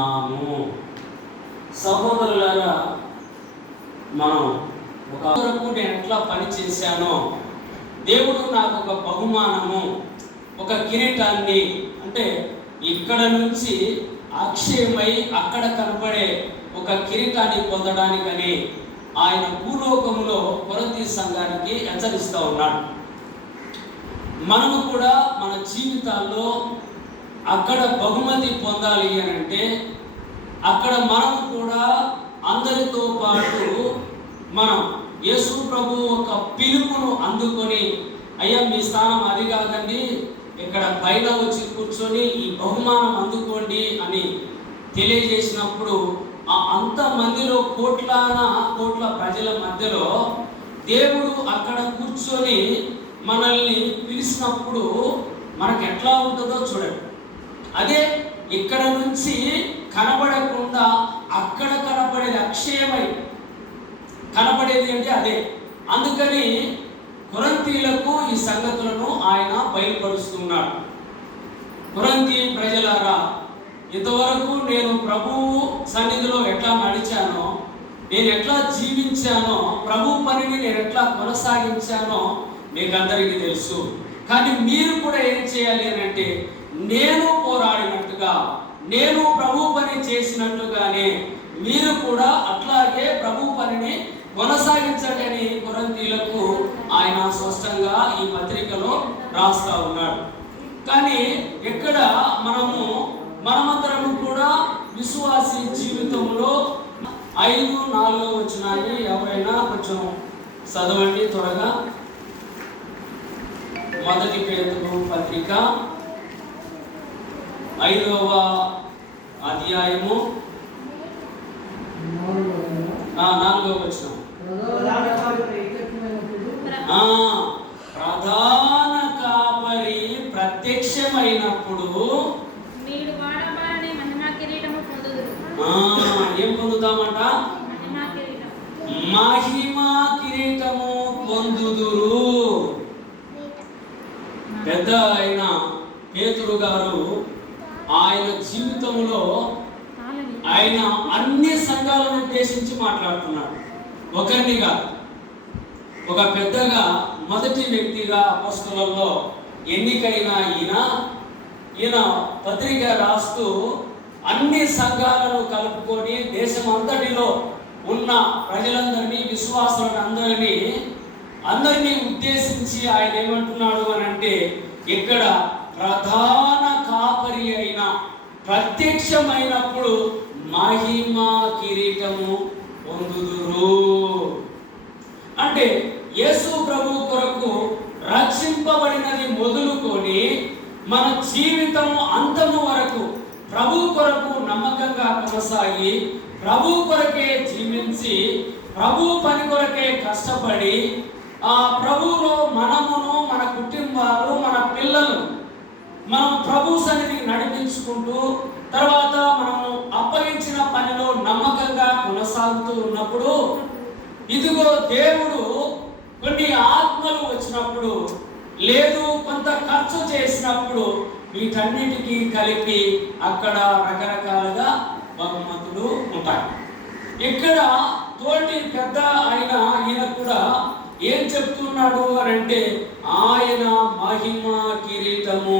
ఉన్నాము. సహోదరులారా మనం ఒక వరకు నేను ఎట్లా పని చేశానో దేవుడు నాకు ఒక బహుమానము ఒక కిరీటాన్ని అంటే ఇక్కడ నుంచి అక్షయమై అక్కడ కనపడే ఒక కిరీటాన్ని పొందడానికని ఆయన భూలోకములో కొరతీ సంఘానికి హెచ్చరిస్తూ ఉన్నాడు. మనము కూడా మన జీవితాల్లో అక్కడ బహుమతి పొందాలి అని అంటే అక్కడ మనం కూడా అందరితో పాటు మనం యేసు ప్రభు ఒక పిలుపును అందుకొని అయ్యా మీ స్థానం అది కాదండి ఇక్కడ పైన వచ్చి కూర్చొని ఈ బహుమానం అందుకోండి అని తెలియజేసినప్పుడు ఆ అంత మందిలో కోట్లాన కోట్ల ప్రజల మధ్యలో దేవుడు అక్కడ కూర్చొని మనల్ని పిలిచినప్పుడు మనకు ఎట్లా ఉంటుందో చూడండి. అదే ఇక్కడ నుంచి కనబడకుండా అక్కడ కనబడేది అక్షయమై కనబడేది అంటే అదే. అందుకని కొరంతీలకు ఈ సంగతులను ఆయన బయలుపరుస్తున్నాడు. కొరంతి ప్రజలారా ఇంతవరకు నేను ప్రభువు సన్నిధిలో ఎట్లా నడిచానో నేను ఎట్లా జీవించానో ప్రభు పనిని నేను ఎట్లా కొనసాగించానో మీకు అందరికీ తెలుసు. కానీ మీరు కూడా ఏం చేయాలి అని అంటే నేను పోరాడినట్టుగా నేను ప్రభు పని చేసినట్టుగానే మీరు కూడా అట్లాగే ప్రభు పనిని కొనసాగించండి అని కొరంతీలకు ఆయన స్పష్టంగా ఈ పత్రికలో రాస్తా ఉన్నాడు. కానీ ఇక్కడ మనము మనమందరం కూడా విశ్వాసి జీవితంలో ఐదు నాలుగో వచ్చినాయి ఎవరైనా కొంచెం చదవండి త్వరగా. మొదటి పేరు పత్రిక ఐదవ అధ్యాయము. ఆ, నాలుగవ వచనం. ఆ, ప్రధాన కాపరి ప్రత్యక్షమైనప్పుడు ఏం పొందుతామంట? మహిమ కిరీటము. పొందుదురు. పెద్ద అయిన పేతురు గారు ఆయన జీవితంలో ఆయన అన్ని సంఘాలను ఉద్దేశించి మాట్లాడుతున్నాడు. ఒకరినిగా ఒక పెద్దగా మొదటి వ్యక్తిగా అపస్తులలో ఎన్నికైన ఈయన ఈయన పత్రిక రాస్తూ అన్ని సంఘాలను కలుపుకొని దేశం అంతటిలో ఉన్న ప్రజలందరినీ విశ్వాసులను అందరినీ అందరినీ ఉద్దేశించి ఆయన ఏమంటున్నాడు అని అంటే ఇక్కడ ప్రధాన కాపరి అయిన ప్రత్యక్షమైనప్పుడు మహిమ కిరీటము పొందుదురు. అంటే యేసు ప్రభు కొరకు రక్షింపబడినది మొదలుకొని మన జీవితము అంతము వరకు ప్రభు కొరకు నమ్మకంగా కొనసాగి ప్రభు కొరకే జీవించి ప్రభు పని కొరకే కష్టపడి ఆ ప్రభువులో మనమును మన కుటుంబాలు మనం ప్రభు సన్నిధికి నడిపించుకుంటూ తర్వాత మనము అప్పగించిన పనిలో నమ్మకంగా కొనసాగుతూ ఉన్నప్పుడు ఇదిగో దేవుడు కొన్ని ఆత్మలు వచ్చినప్పుడు లేదు కొంత ఖర్చు చేసినప్పుడు వీటన్నిటికీ కలిపి అక్కడ రకరకాలుగా బహుమతులు ఉంటాయి. ఇక్కడ తోటి పెద్ద అయిన ఈయన కూడా ఏం చెప్తున్నాడు అని అంటే ఆయన మహిమ కిరీటము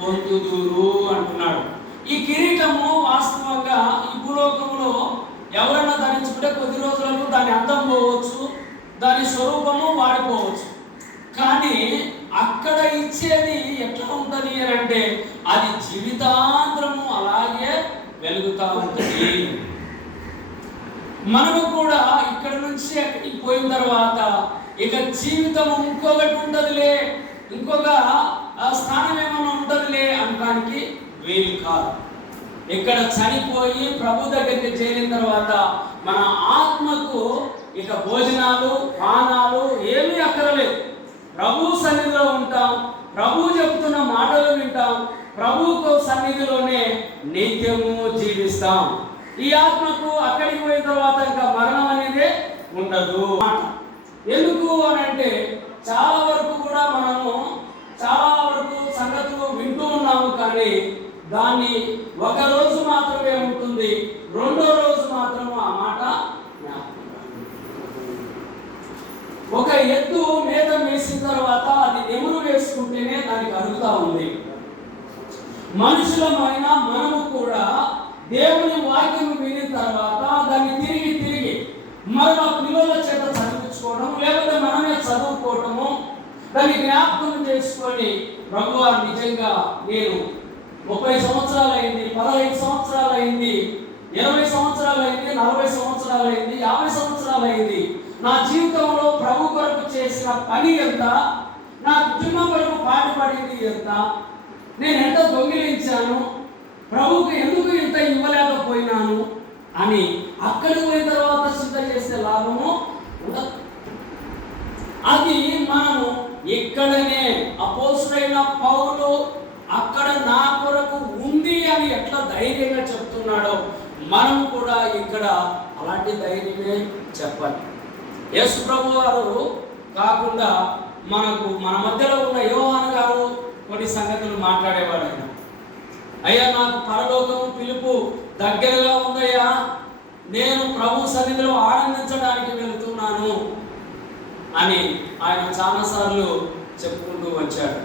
పొందుదురు అంటున్నాడు ఈ కిరీటము వాస్తవంగా ఈ భూలోకంలో ఎవరైనా ధరించుకుంటే కొద్ది రోజులకు దాని అందం పోవచ్చు దాని స్వరూపము వాడిపోవచ్చు కానీ అక్కడ ఇచ్చేది ఎట్లా ఉంటుంది అని అంటే అది జీవితాంతరము అలాగే వెలుగుతూ ఉంటుంది. మనము కూడా ఇక్కడ నుంచి అక్కడికి పోయిన తర్వాత ఇక జీవితం ఇంకొకటి ఉండదులే ఇంకొక ఆ, స్థానం ఏమైనా ఉండదులే అనడానికి వీలు కాదు. ఇక్కడ చనిపోయి ప్రభు దగ్గరికి చేరిన తర్వాత మన ఆత్మకు ఇక భోజనాలు పానాలు ఏమీ అక్కరలేదు. ప్రభు సన్నిధిలో ఉంటాం ప్రభు చెప్తున్న మాటలు వింటాం ప్రభుకు సన్నిధిలోనే నిత్యము జీవిస్తాం. ఈ ఆత్మకు అక్కడికి పోయిన తర్వాత ఇంకా మరణం అనేది ఉండదు. ఎందుకు అని అంటే చాలా వరకు కూడా మనము చాలా వరకు సంగతులు వింటూ ఉన్నాము కానీ దాన్ని ఒక రోజు మాత్రమే ఉంటుంది రెండో రోజు మాత్రం ఆ మాట ఒక ఎద్దు మేత వేసిన తర్వాత అది ఎమురు వేసుకుంటేనే దానికి అరుగుతా ఉంది. మనుషులమైన మనము కూడా దేవుని వాక్యం విని తర్వాత దాన్ని తిరిగి తిరిగి మరలా పిల్లల చేత చదివించుకోవడం లేకపోతే మనమే చదువుకోవటము దాన్ని జ్ఞాపకం చేసుకొని ప్రభు నిజంగా నేను ముప్పై సంవత్సరాలు అయింది పదహైదు సంవత్సరాలు అయింది ఇరవై సంవత్సరాలు అయింది నలభై సంవత్సరాలు అయింది యాభై సంవత్సరాలు అయింది నా జీవితంలో ప్రభు కొరకు చేసిన పని ఎంత? నా కుటుంబం కొరకు పాటుపడింది ఎంత? నేను ఎంత దొంగిలించాను? ప్రభువుకి ఎందుకు ఇంత ఇవ్వలేకపోయినాను? అని అక్కడికి పోయిన తర్వాత సిద్ధం చేసే లాభము ఉండదు. అది మనము ఇక్కడనే అపోసుడైన పౌరులు అక్కడ నా కొరకు ఉంది అని ఎట్లా ధైర్యంగా చెప్తున్నాడో మనం కూడా ఇక్కడ అలాంటి ధైర్యమే చెప్పాలి. యేసు ప్రభు వారు కాకుండా మనకు మన మధ్యలో ఉన్న యోహాన్ గారు కొన్ని సంగతులు మాట్లాడేవాడు ఆయన. అయ్యా నాకు పరలోకం పిలుపు దగ్గరగా ఉందయ్యా. నేను ప్రభు సన్నిధిలో ఆనందించడానికి వెళుతున్నాను అని ఆయన చాలాసార్లు చెప్పుకుంటూ వచ్చాడు.